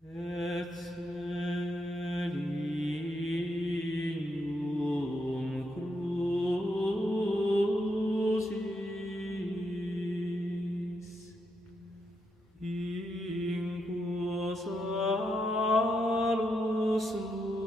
Et Selenium crucis in quo salus mundi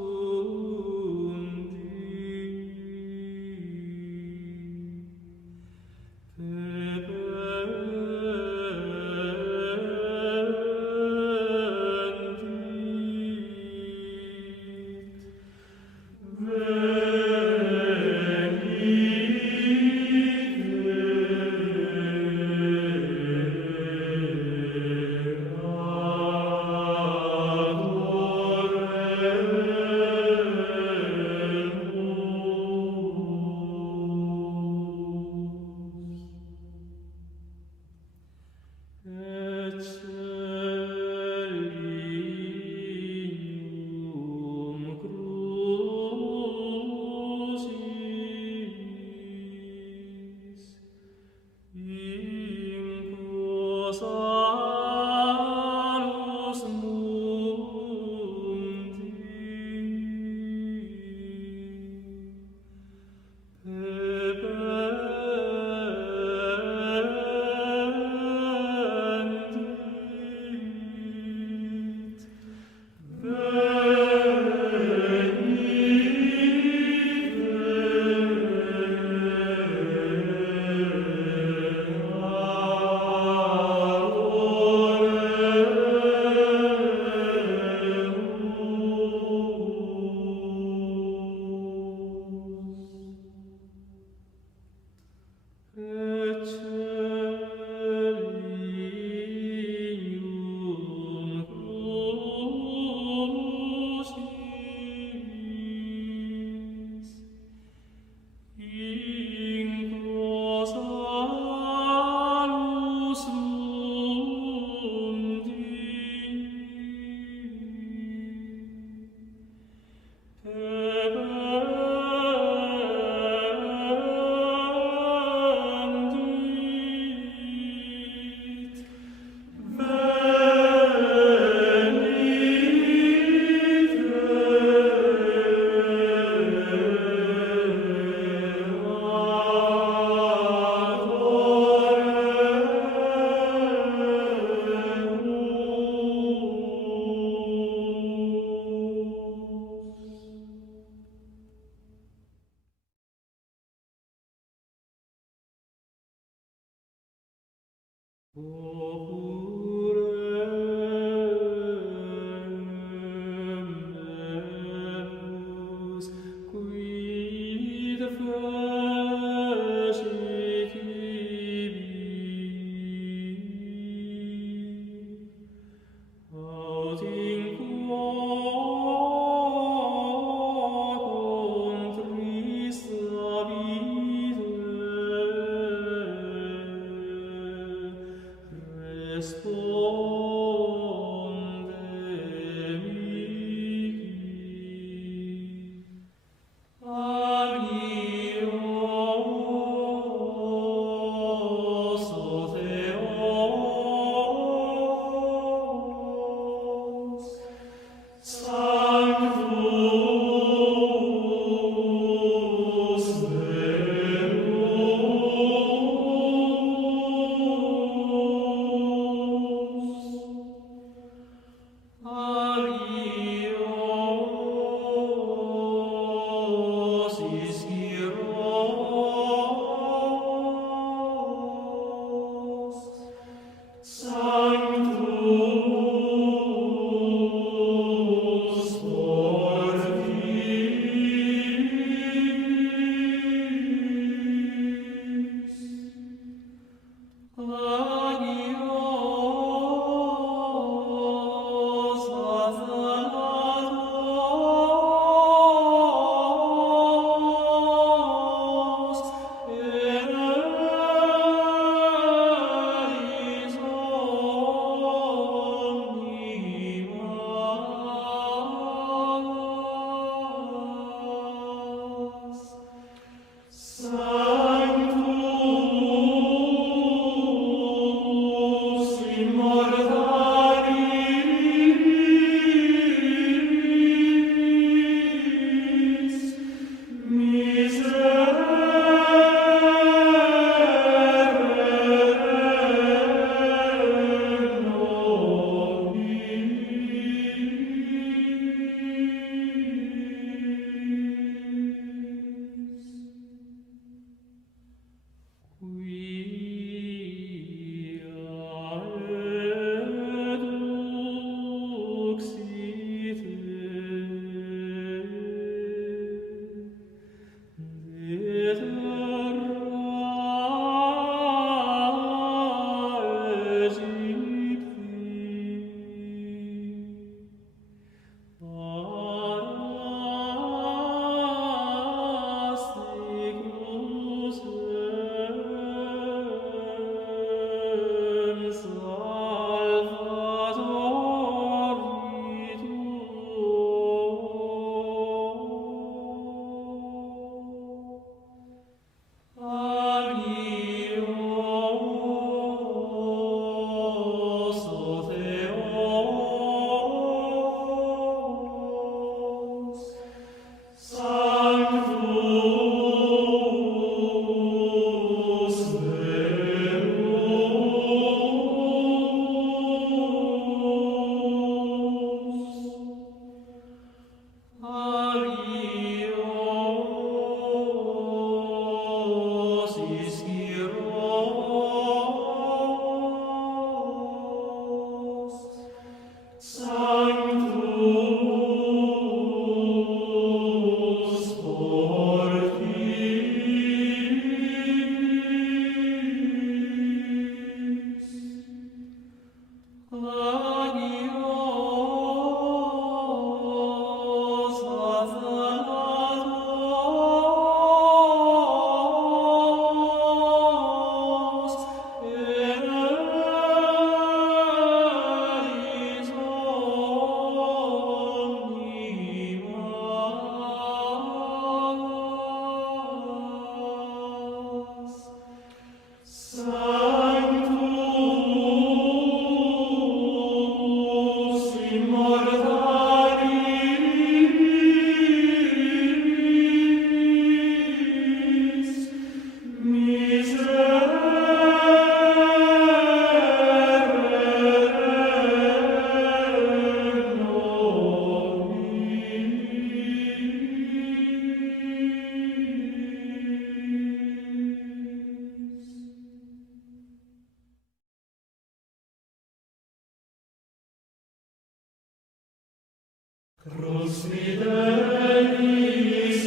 Crux fidelis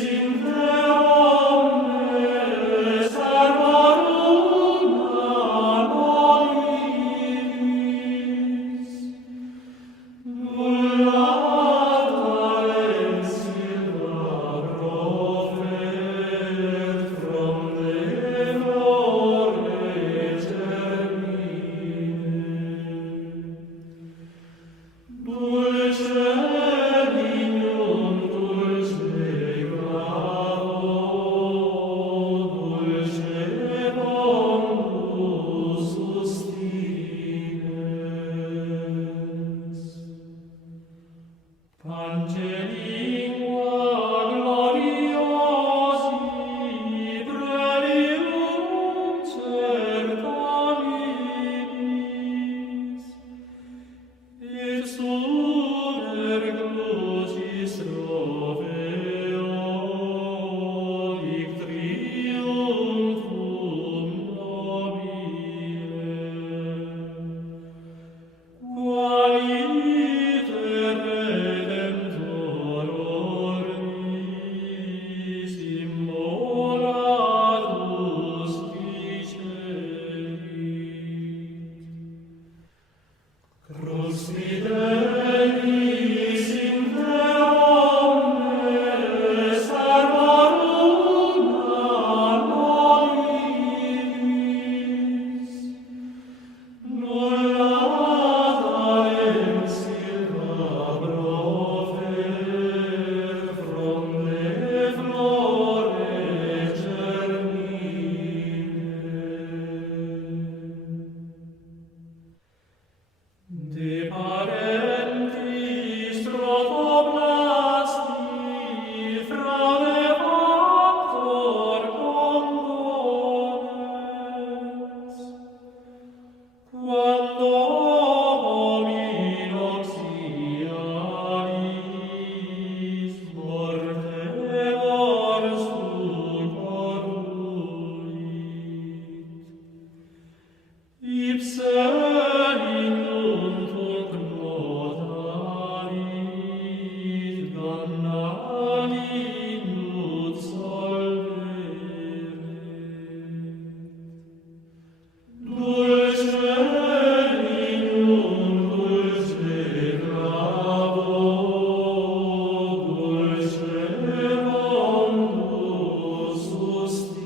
in te omnes arboruna nobis, nullata et silva profet from devore termine. Dulce lignum, dulce gravo, dulce bondus sustinens. Pange lingua gloriosi prelium certaminis, et super glosis roveo hic triumphum nobile. Qualiter redemptor ormis immolatus dicerit. Crux fidelis in te omnes arboruna nobis, nullata et silva profet from deflore germine. De parentis protoblasti fraudefactor condones, quando hominox iadis mortevor succoruit. Ipse inuntunc notarit, damnali nut solveret. Dulce lignum, dulce gravo, dulce bondus sustinens.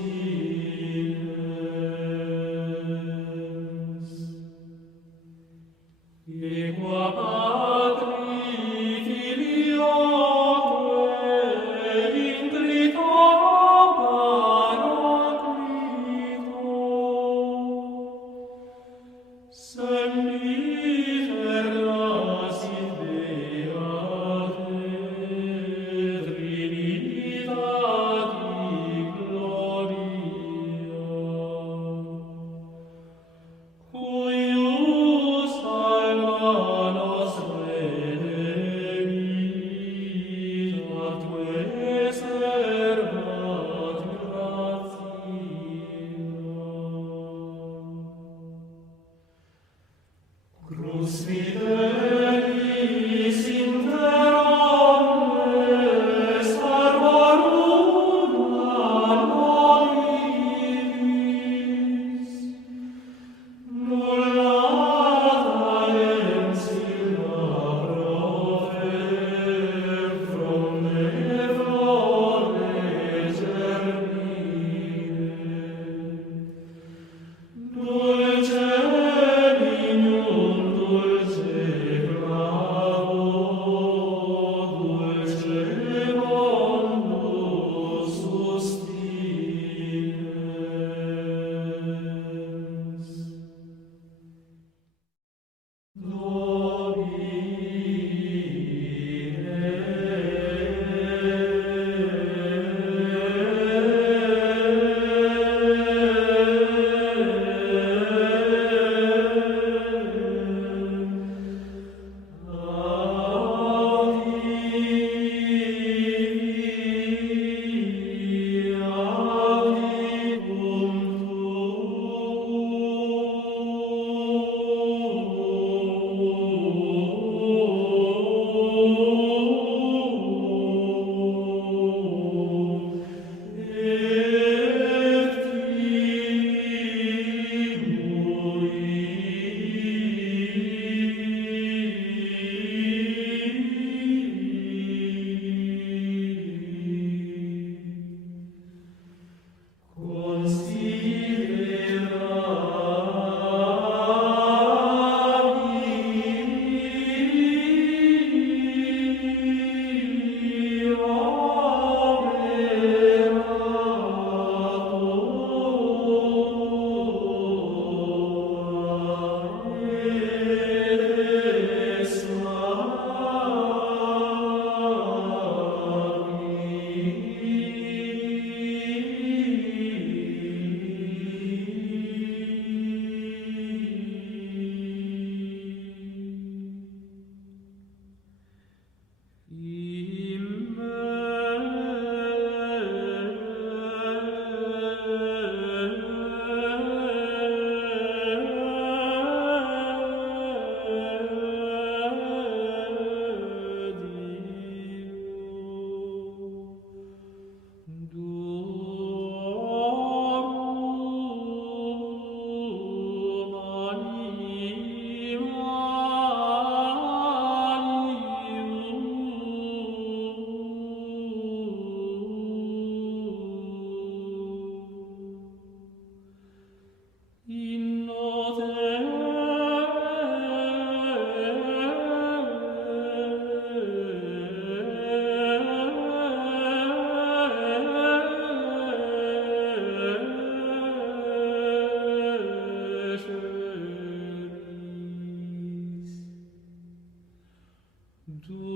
Equa Patri Filioque intrito Paraclito, sempiter lasit Beate Trinitati gloria, cuius alma nostra Dum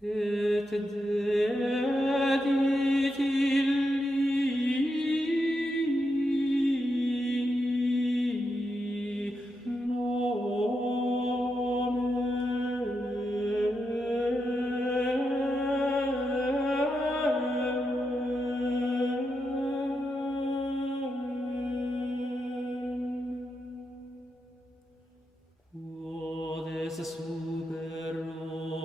et dedit illi nomen. Quod es super omne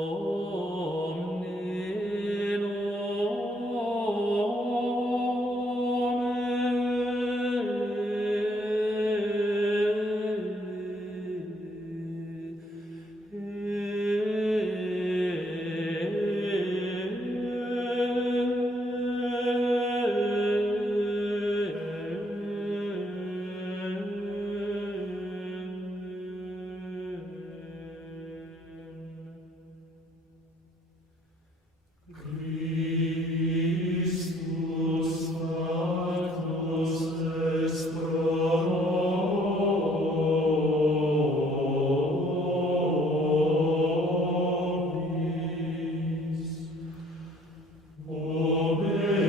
Christus Sanctus est pro nobis. Obediens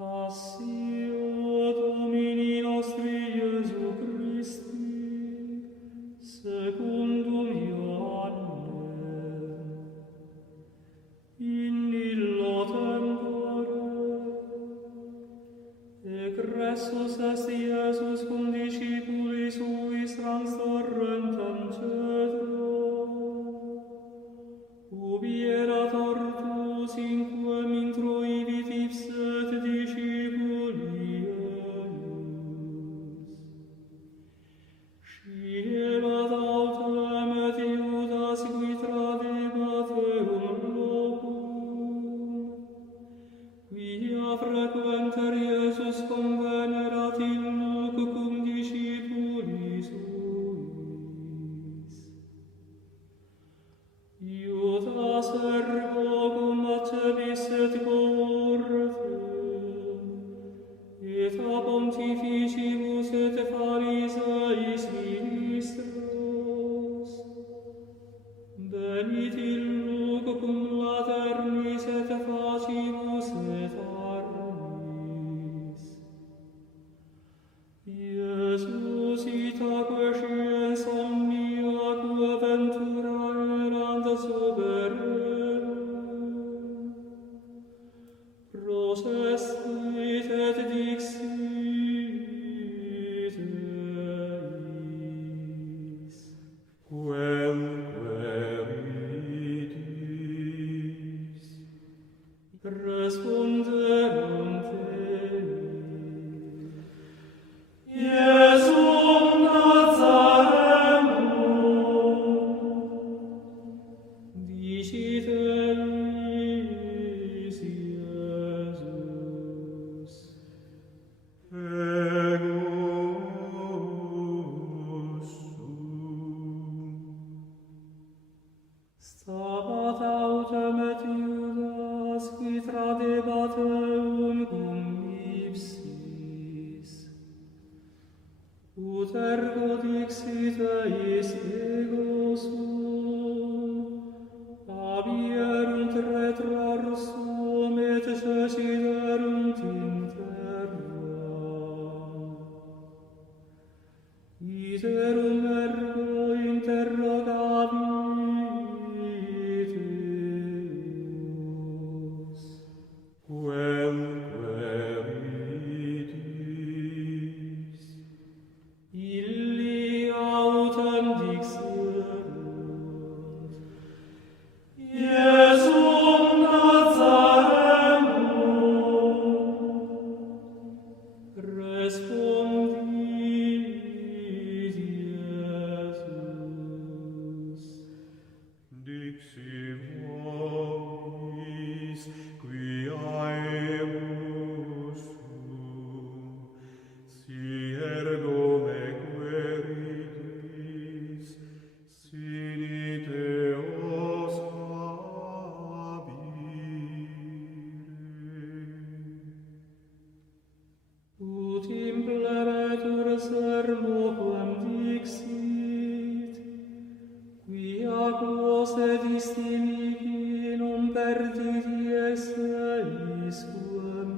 Passio Domini nostri Iesu Christi, secundum Ioannem, in illo tempore, egressus est Iesus cum discipuli suis transtorrentem cedro, ubi erat ortus in quem introivit ipset discipuli, sed istimici non perditi esseis quemquam.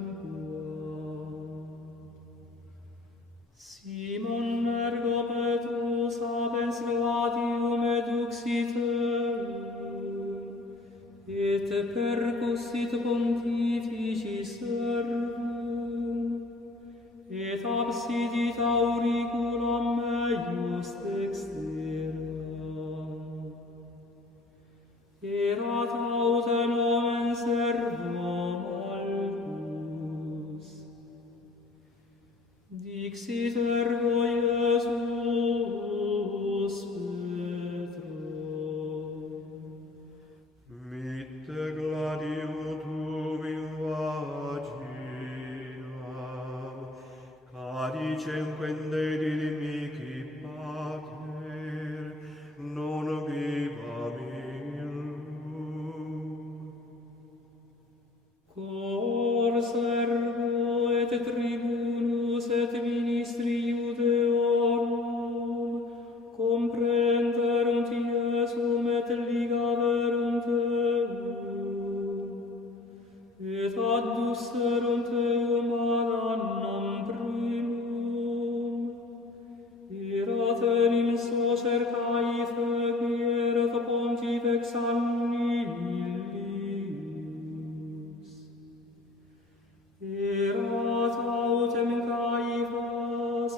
Simon ergo Petrus abens gladium eduxit et percussit pontifici servum, et absidit auriculam meius dextera. Erat autem omen servo Malchus. Dixit ergo Iesus Petro. Mitte gladium tuum in vaginam, cadicem quende dilimici pater, non vivam illum. Cor servo et tribunus et ministri Iudeorum comprenderunt Iesum et ligaverunt eum, et addusserunt eum ad annam primum. Erat enim socer Caife, qui erat pontifex anni illius. Erat autem Caifas,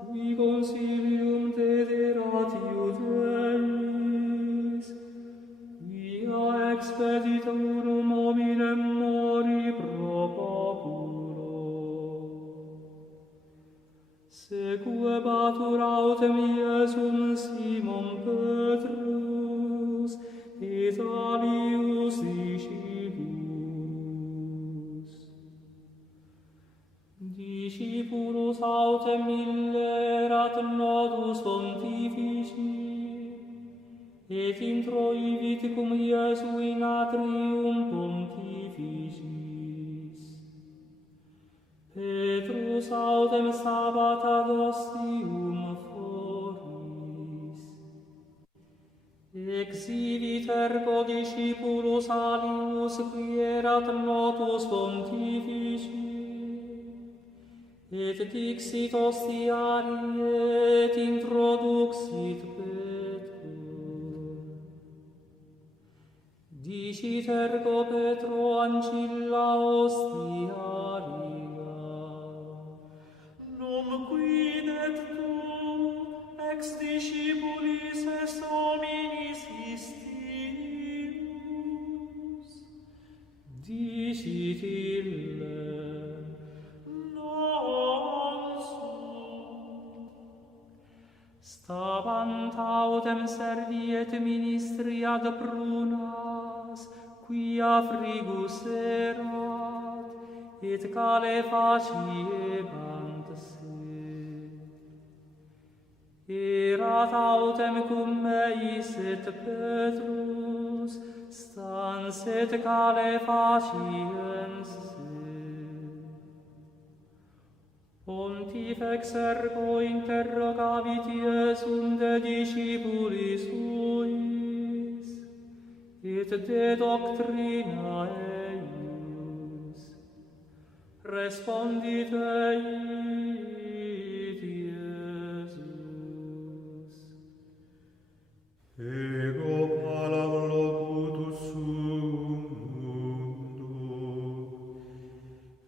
qui consilium dederat Iudeis, quia expeditorum hominem mori pro populo. Sequebatur autem Iesum Simon Petrus, et alius discipulus. Discipulus autem illerat nodus pontifici, et introivit cum Iesu in atrium pontificis. Petrus autem sabbat ad ostium foris. Exhibit ergo discipulus alius qui erat notus pontifici, et dixit ostiari et introduxit Petro. Dicit ergo Petro ancilla ostiaria. Num quidet tu ex discipulis est hominis istimus? Dicit ille. Non sum. Stabant autem servi et ministri ad prunas, quia frigus erat, et calefacebant se. Erat autem cum meis et Petrus, stans et calefaciens se. Pontifex ergo interrogavit Iesum de discipulis suis, et de doctrina eius. Respondit eit Iesus. Ego palam locutus sum mundo,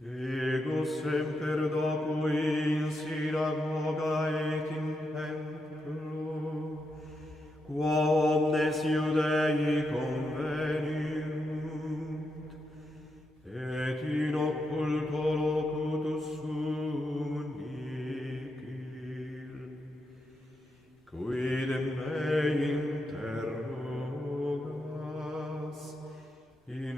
ego semper docui in synagoga et in templo, qua omnes Iudei conveniunt, et in occulto locutus sum nicil, quidem me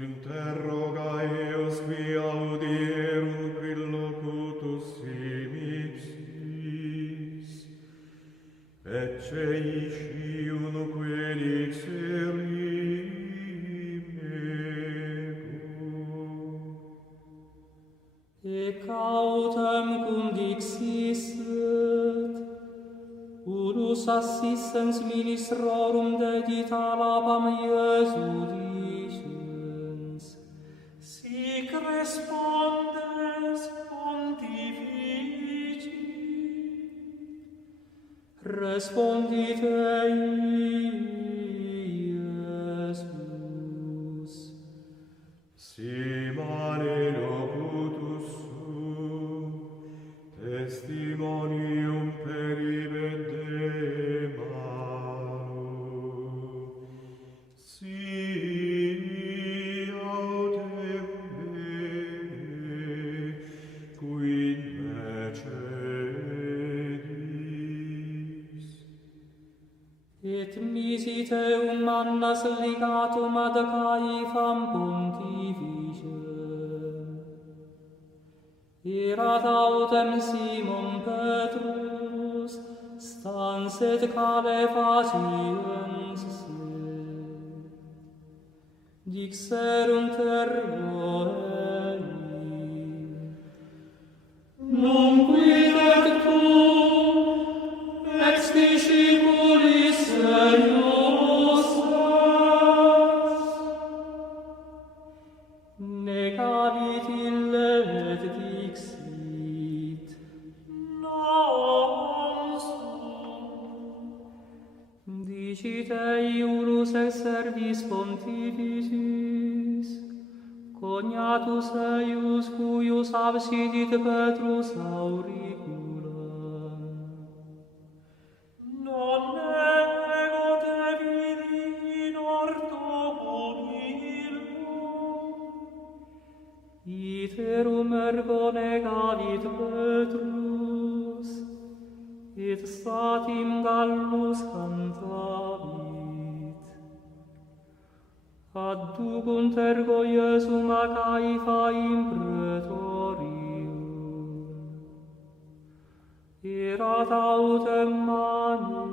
interroga eos qui audierum quil locutus simipsis, ecce iscium quelix erit. assistens ministrorum dedita labam Iesu dicens. Sic respondes pontifici. Respondit ei Iesus. Si mane locutus sum, testimonium peribet Demarum. Si autem bene, quid mercedis. Et misiteum mannas ligatum ad Caefam pontifice. Erat autem Simon Petrus, stans et calefaciens se. Dixerunt ergo ei. Nunquid et tu, ex discipulis eius est. Negavit ille et dixit. Non sum. Dicit eiurus ex servis pontificis, cognatus eius cuius absidit Petrus auriculam. Non ego te vidi in orto pupillo. Iterum ergo negavit Petrus, et statim gallus cantavit. Adducunt ergo Iesum a Caefa in praetorium. Erat autem mane,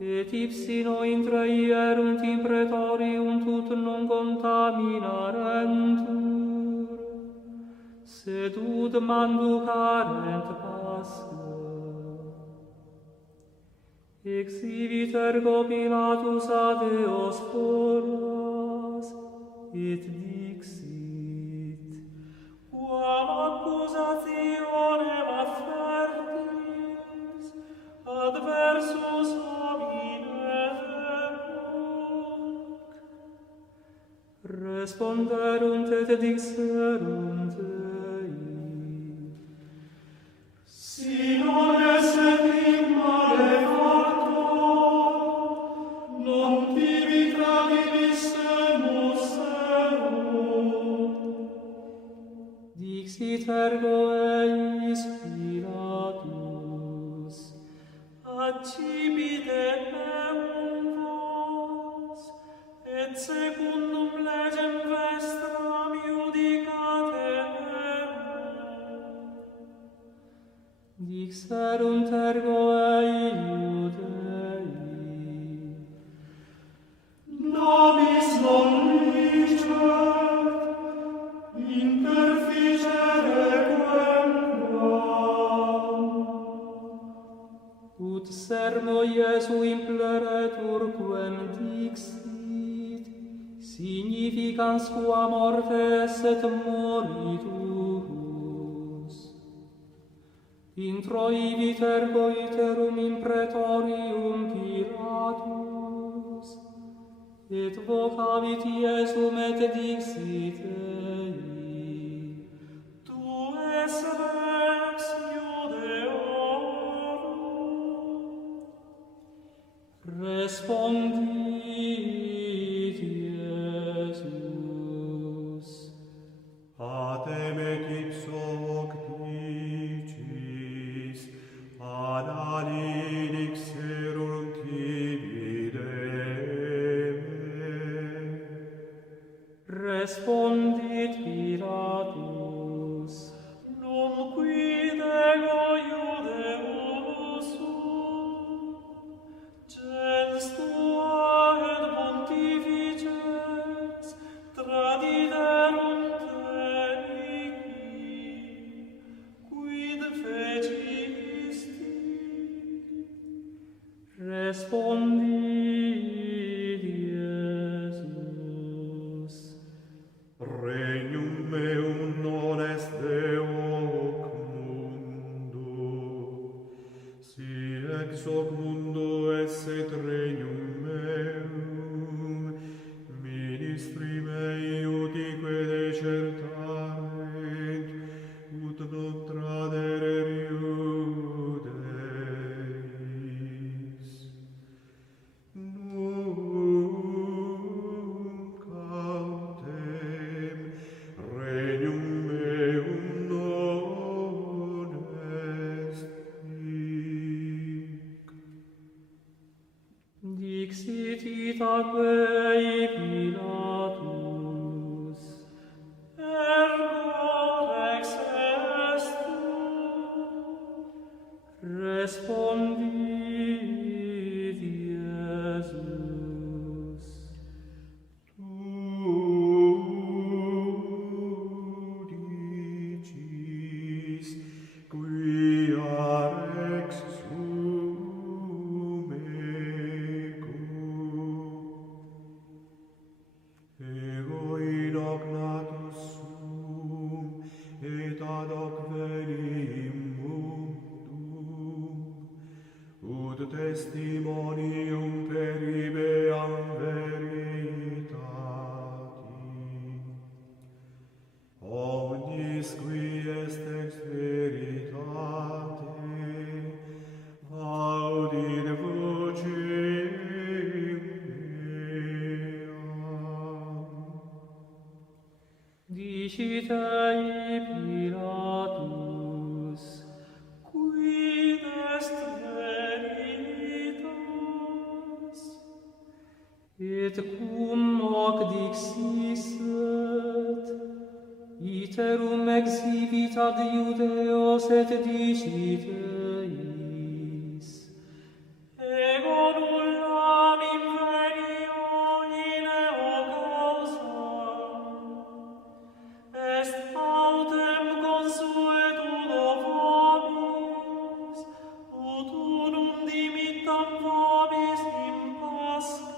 et ipsino intra ierunt in praetorium tut non contaminarentur, sed ud manducarent passa. Exhibit ergo Pilatus ad eos foras, et dixit. Quam accusationem affertis adversus hominem hoc. Responderunt et dixerunt ei. Si non esse hic malefactor, non tibi tradissemus eum. Dixit ergo eis Pilatus. Accipite eum vos, et secundum legem vestram iudicate eum. Dixerunt ergo ei Iudei. Nobis non licet interficere quemquam. Ut sermo Iesu impleretur quem dixit, significans qua morte esset moriturus. Introivit ergo iterum in praetorium Pilatus, et vocavit Iesum et dixit ei. Tu es rex Iudeorum. Respondit Iesus. Patem et ipso hoc dicis, ad alii dixerunt tibi deme. Respondit Pilatus. Nunquid ego Iudeus sum, gens tua et pontifices tradiderunt enici, quid fecisti? Respondit Iesus. Regnum meum non est de hoc mundo, si ex hoc mundo esset regnum meum, ministri mei utique decertarent, ut non tradere riudeis. Nunc autem regnum meum non est hic. Dixit itaque Pilatus. Ergo rex est tu. Respondit Iesus. Tu dicis, quia rex sum ego. Ego in hoc natus sum, et ad hoc veni mundum, ut testimonium peribeam veritati. Omnis qui est ex veritate, audit vocem meam. Dicit ei Pilatus. Quid est veritas? Et cum hoc dixisset, iterum exhibit ad Iudeos et dicit eis. Ego nullam invenio in eo causa. Est autem consuetudo vobis, ut unum dimittam vobis in Pascha.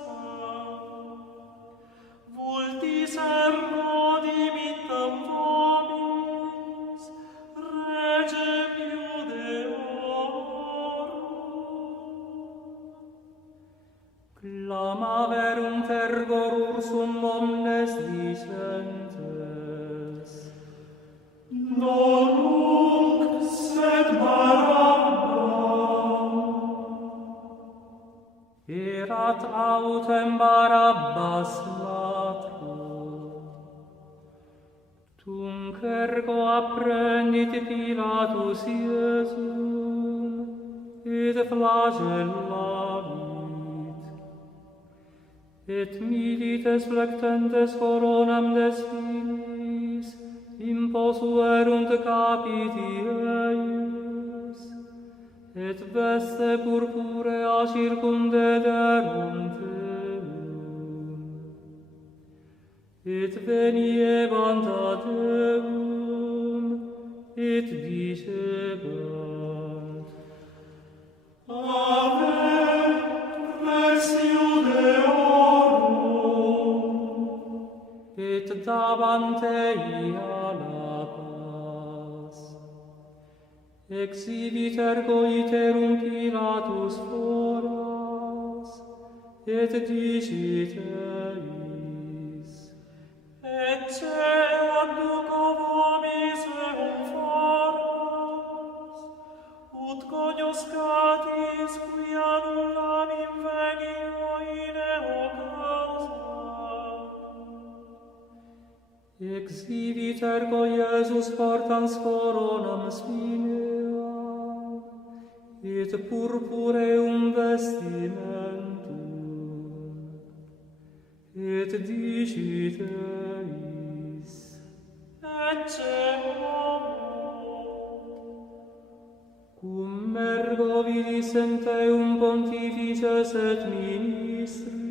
Vultis ergo dimittam vobis, regem Iudeorum. Clamaverunt ergo ursum omnes dicentes. Non nunc, sed Barabba. Erat autem Barabbas latro. Tunc ergo apprendit Pilatus Iesum, et flagellavit. Et milites flectentes coronam de spinis, imposuerunt capiti eius, et veste purpurea circundederunt eum. Et veniebant ad eum, et dicebant, Ave, Rex Iudeorum. et dabant ei alla paz. Exhibit ergo iterum Pilatus foras, et dicit eis. Ecce adduco vobis eum foras, ut cognoscatis quia nullam invenio in eo causa. Exhibit ergo Iesus portans coronam spinea, et purpureum vestimentum, et dicit eis. Ecce homo. Cum ergo vidis eum pontifices et ministri,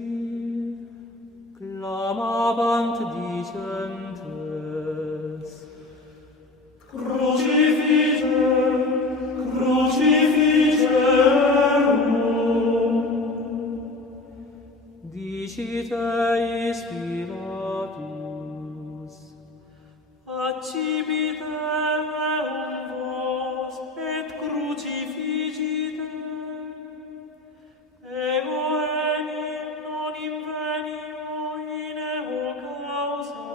clamabant dicentes, Crucifice, crucificerum. Diciteis Pilatus, accipite eum vos et crucificite, ego enim non invenio in eo causa.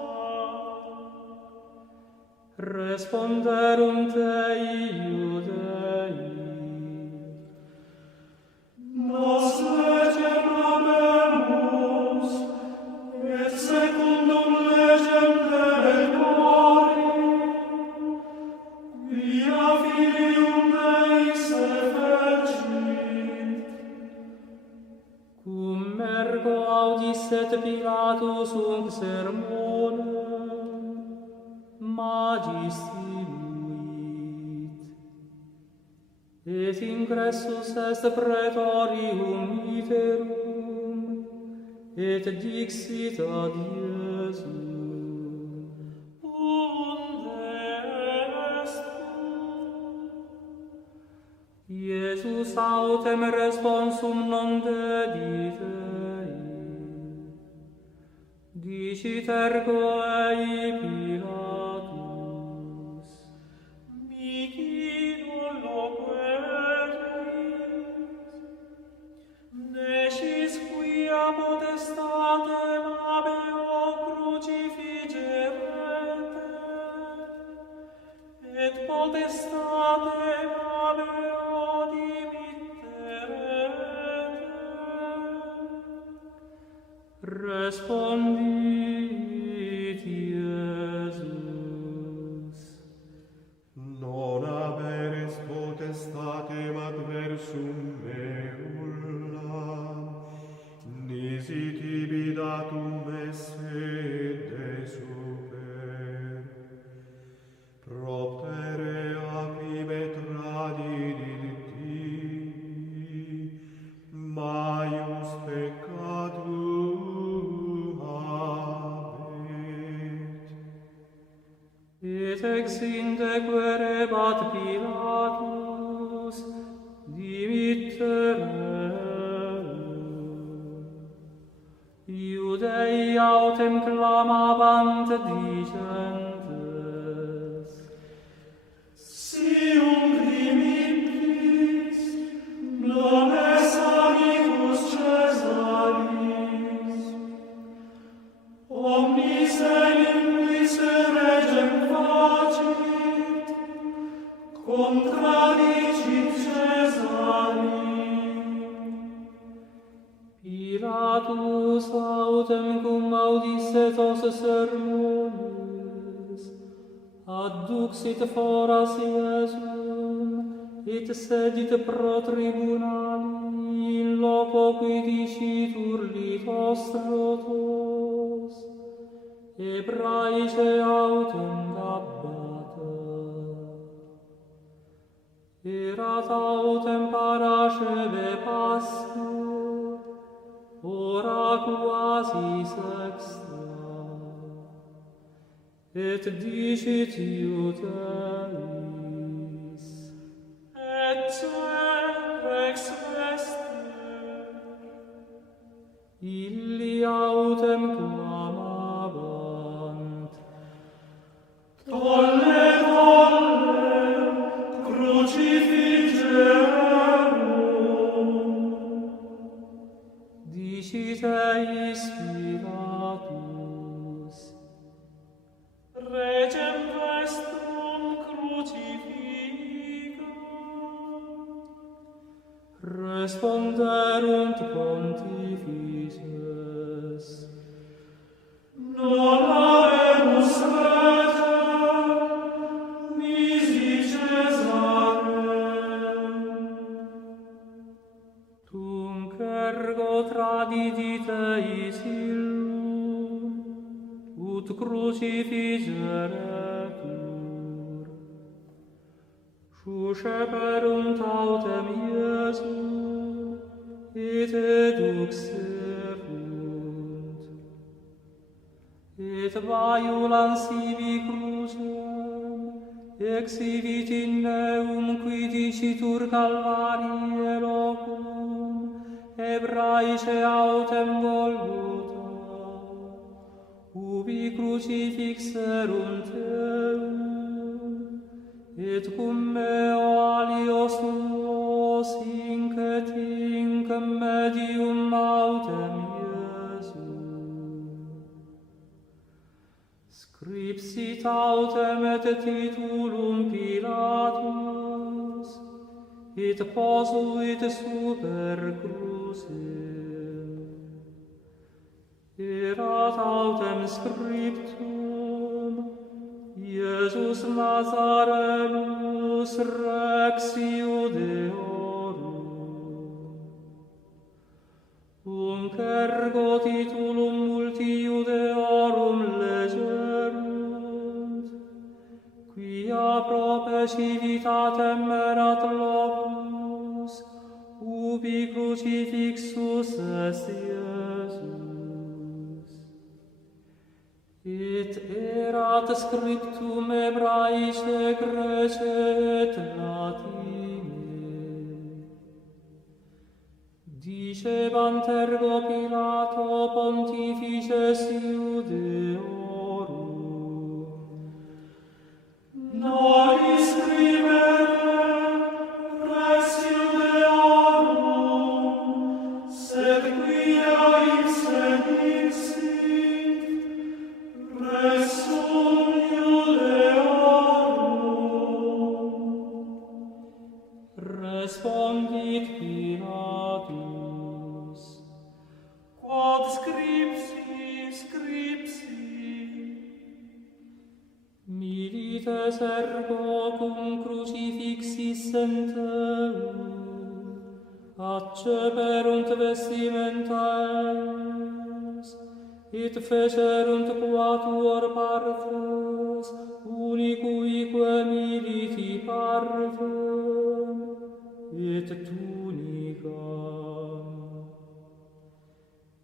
responderunt ei Iudei, Nos legem habemus, et secundum legem delectori, via Filium Dei se fecit. cum ergo audisset Pilatus unc sermonem, magis iluit, et ingressus est praetorium iterum, et dixit ad Iesum, Unde est tu? Iesus autem responsum non dedit ei, dicit ergo ei Pilatus, Mihi non loqueris, nescis quia potestatem habeo crucifigerete, et potestatem habeo dimitterete. respondit Iesus, Non haberis potestatem adversum meum, nisi tibi datum esse de super. Proptere acrime tradiditi, maius peccatum habet. et ex inde querebat Pilatus, dimittereum. Iudei autem clamabant dicentes, Sium primitis, nomes amicus Caesaris, omnis enim quis regem facit, contradicit Caesarim. Pilatus autem cum audisset os sermones, adduxit foras Iesum, et sedit pro tribunali in loco qui dicitur litos strotos, Hebraice autem Gabbata. Erat autem parasceve Pascha, ora quasi sexta, et dicit Iudeis, Rex vester, illi autem clamabant, tolle, crucifigerum. dicit eis Pilatus, Regem vestrum crucifica. responderunt pontifices, Non habemus regem, nisi Caesarem. tunc ergo tradidit eis illum, ut crucifigeretur. Susceperunt autem Iesum, et eduxerunt. Et vaiulans ibi crucem, exhibit in eum qui dicitur Calvarie locum, Hebraice autem Golgotha. ubi crucifixerunt eum, et cum meo alios tuos hinc medium autem Iesu. Scripsit autem et titulum Pilatus, et posuit super crucem. Erat autem scriptum, Iesus Nazarenus Rex Iudeorum. Unc ergo titulum multi Iudeorum legerunt, quia prope civitatem erat locus, ubi crucifixus est Iesus. Et erat scriptum Hebraice, Grece et Latine. Dicebant ergo Pilato pontifices Iudeorum: Nobis scribere res Iudeorum, sed quia ipse dixit, res sum Iudeorum. Respondit Pilatus: Quod scripsi. Milites ergo cum crucifixis senteum, acceperunt vestimenta eis, et fecerunt quatuor partes, unicuique militi partem, et tunicam.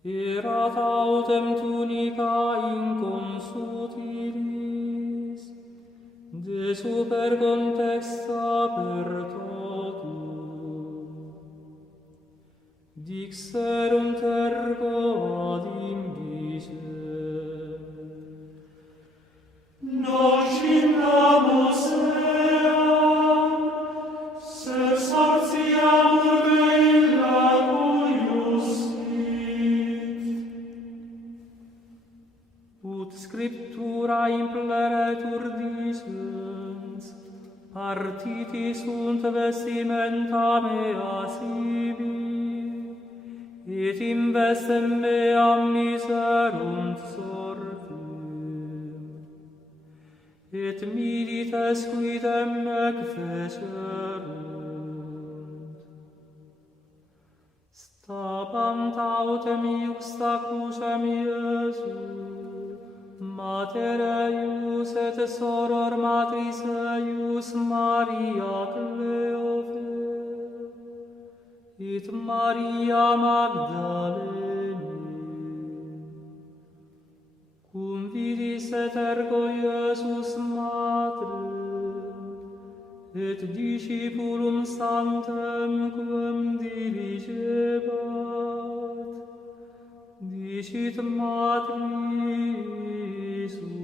Erat autem tunica inconsutilis, de super contexta per totum. Dixerunt ergo ad imbicem: Nocimamus eam, sed sortiamur illa cuius sit. Ut scriptura impleretur dicens: partiti sunt vestimenta mea sibi, et in vestem meam miserunt sortem. Et milites quidem ec fecerunt. Stabant autem iuxta crucem Iesu, Mater eius et soror matris eius Maria Cleofe, et Maria Magdalene. Cum vidis et ergo Iesus Matrem, et discipulum santem quem diligebat, dicit matris sue: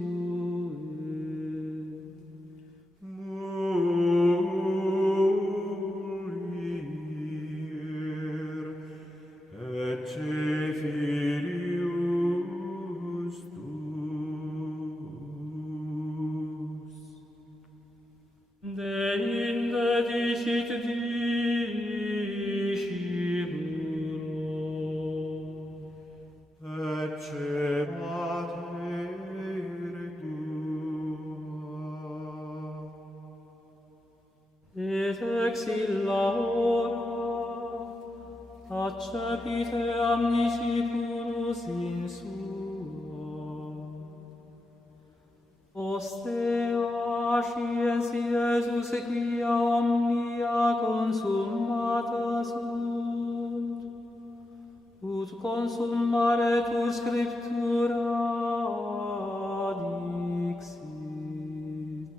Et ex illa hora accepit eam discipulus in sua. Postea sciens Iesus quia omnia consummata sunt, ut consummaretur scriptura dixit.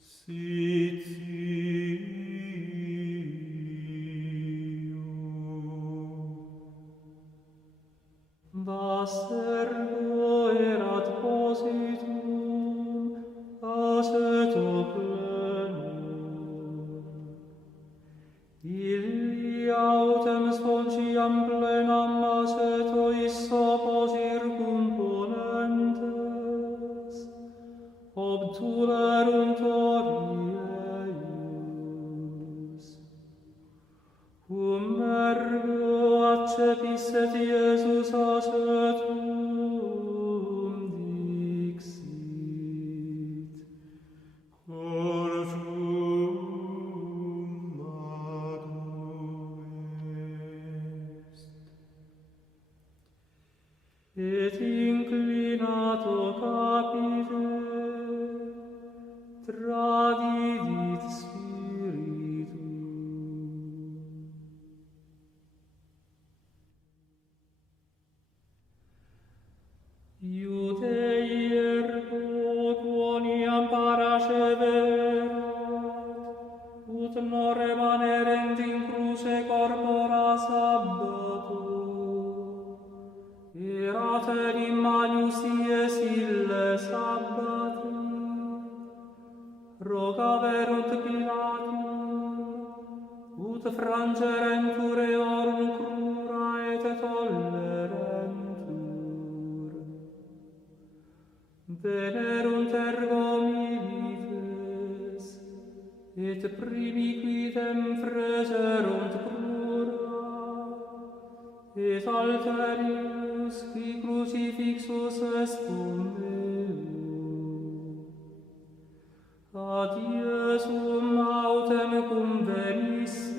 Sit Vas ergo erat depositum aceto plenum. Illi autem sponciam plenam aceto issopo circumponentes, obtulerunt orieius. Cum ergo accepisset Iesus acetum dixit. Cor summatum est. Et inclinato capite, tradidit spiritum. Iudei ergo quoniam paraseverat, ut non remanerent in cruce corpora sabbato, erat in manius dies ille sabbati, rogaverunt Pilatum, ut frangerentur eorum crura et tollerentur. Venerunt ergo milites, et primi quidem freserunt crura, et alterius qui crucifixus est cum meum. Ad Iesum autem cum venissent,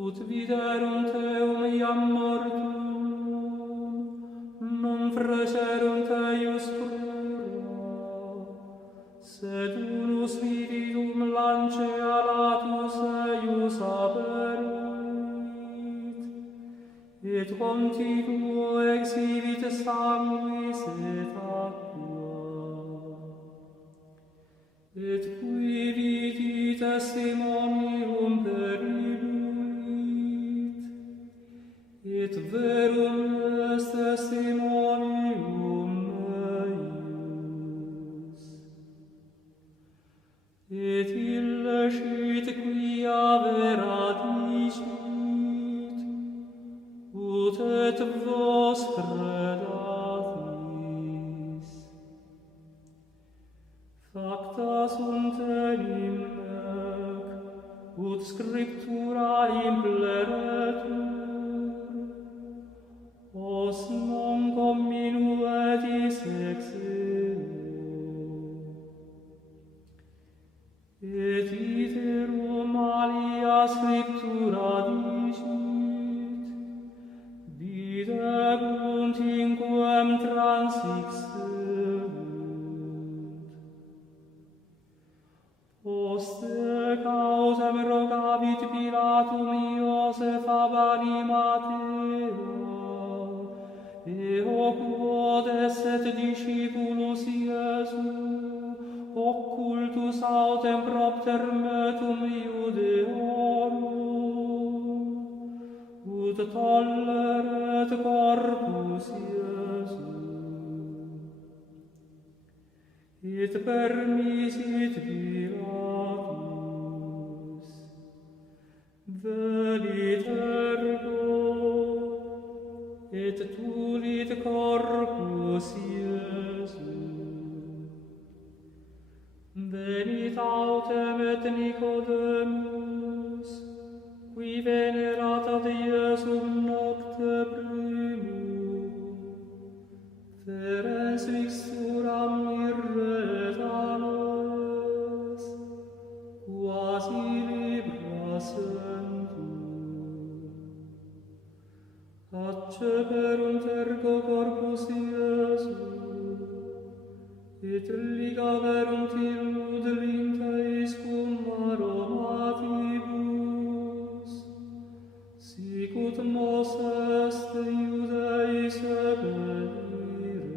ut viderunt eum iam mortum, non freserunt eius crura, sed unus viditum lancea latus eius aberuit, et continuo exhibit sanguis et aqua. Et qui vidi testimonium peribuit, et verum est testimonium meius. Et ille scit quia vera dicit, ut et vos credatis. Facta sunt enim nec, ut scriptura impleretur, os non comminuetis ex eo. Et iterum alia scriptura dicit, videbunt inquem transixerunt. Poste causam rogavit Pilatum Iosefa bani Matteo, eo quod esset discipulus Iesu, occultus autem propter metum Iudeorum, ut tolleret corpus Iesu. Et permisit Pilatus, venit ergo, et tulit corpus Iesu. Venit autem et Nicodemus, qui venerat ad Iesum nocte primum, ferens mixturam irretanes, quasi libra sentum. Acceperunt ergo corpus Iesu, et ligaverunt illud linteis cum aromatibus, sic ut mos est Iudeis ebedire.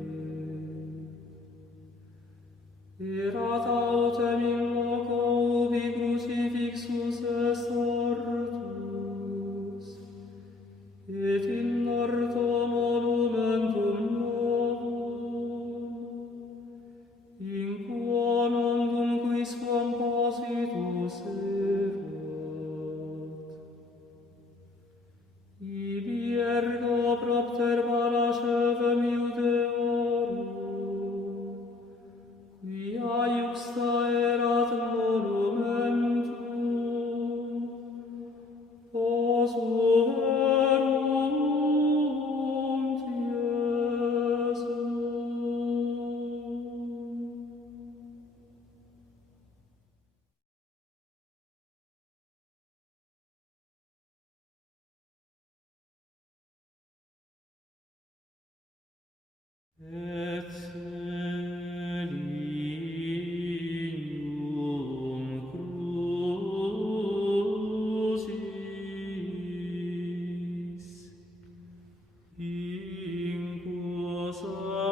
Erat autem in loco ubi crucifixus est ortus, et in orto monumentum novum, Et Selinium crucis in quo salus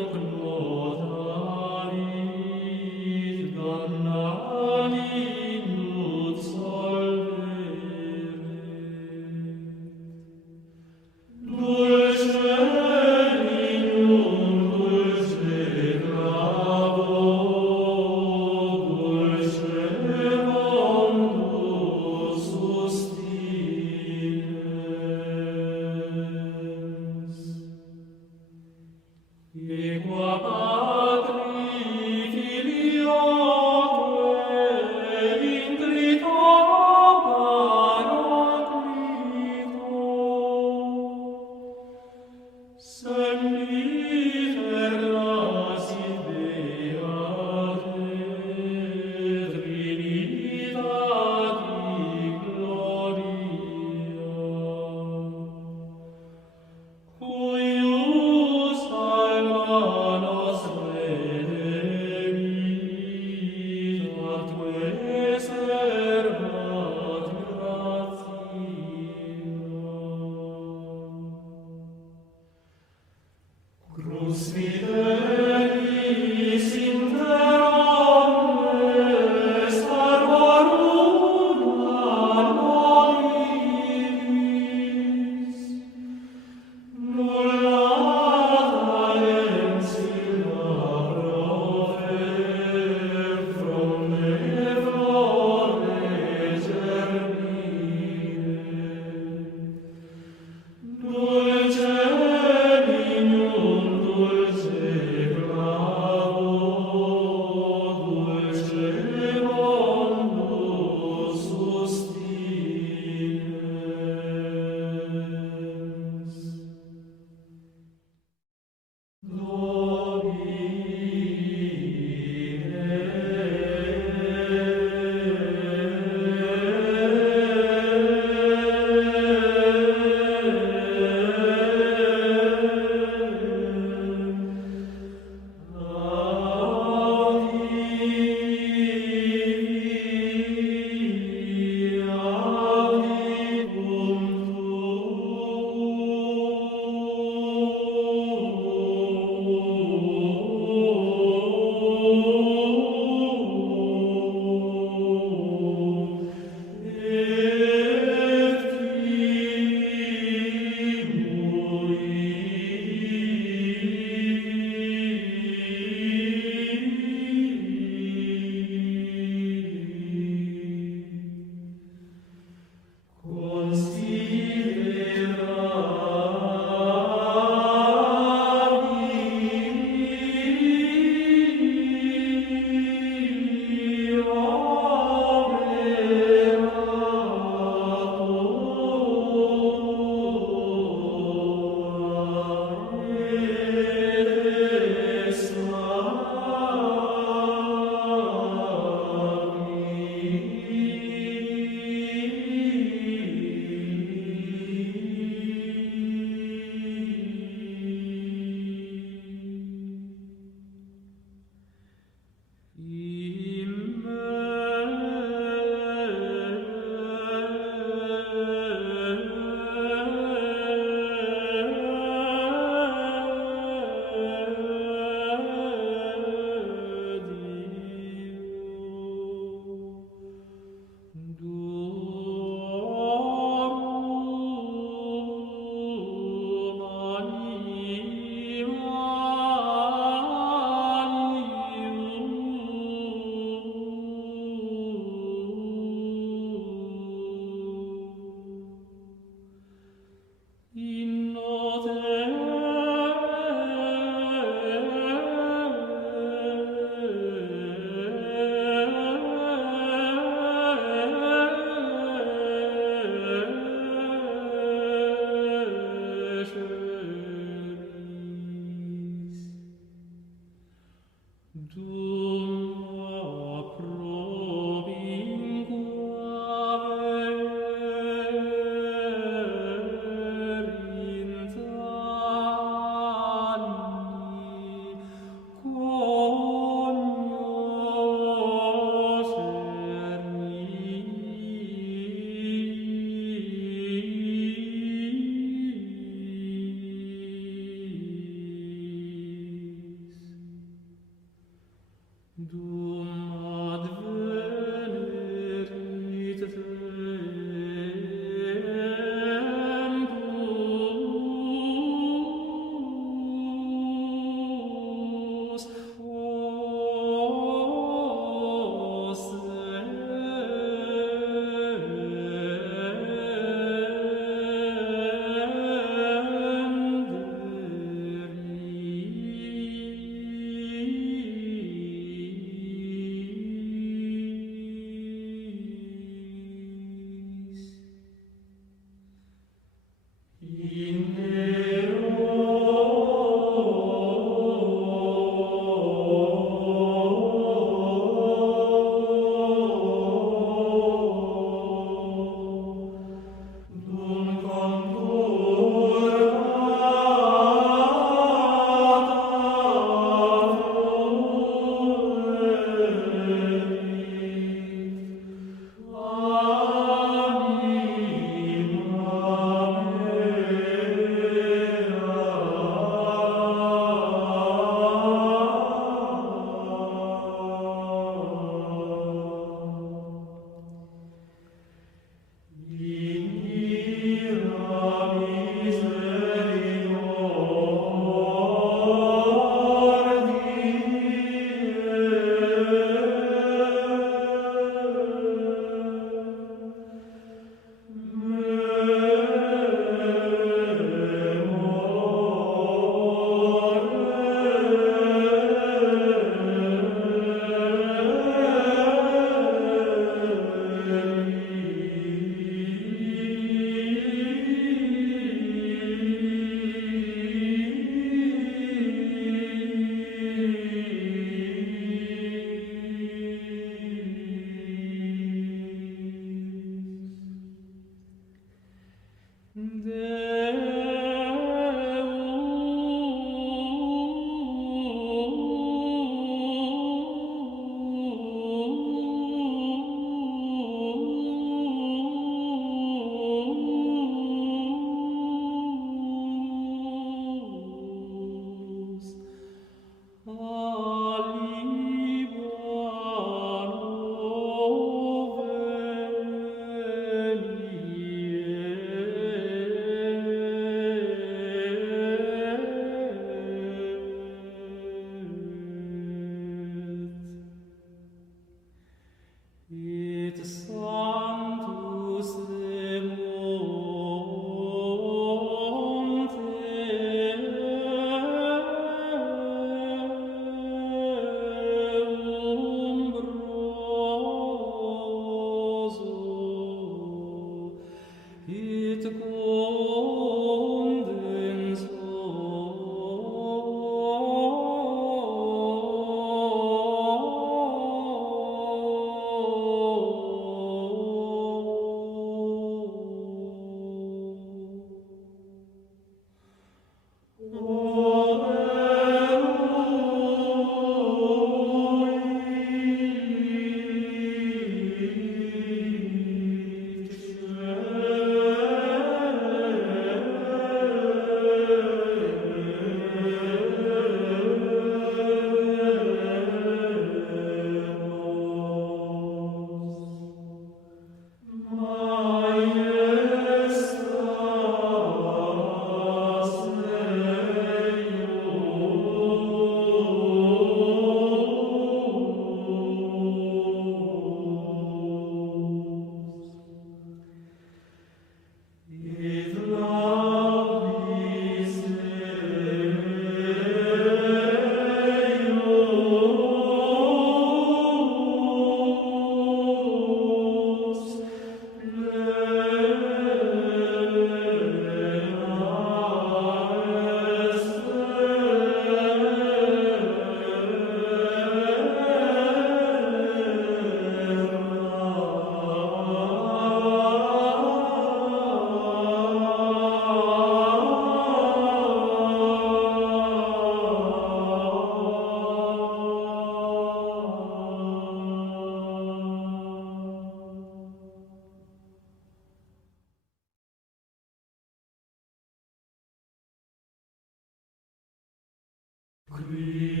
qui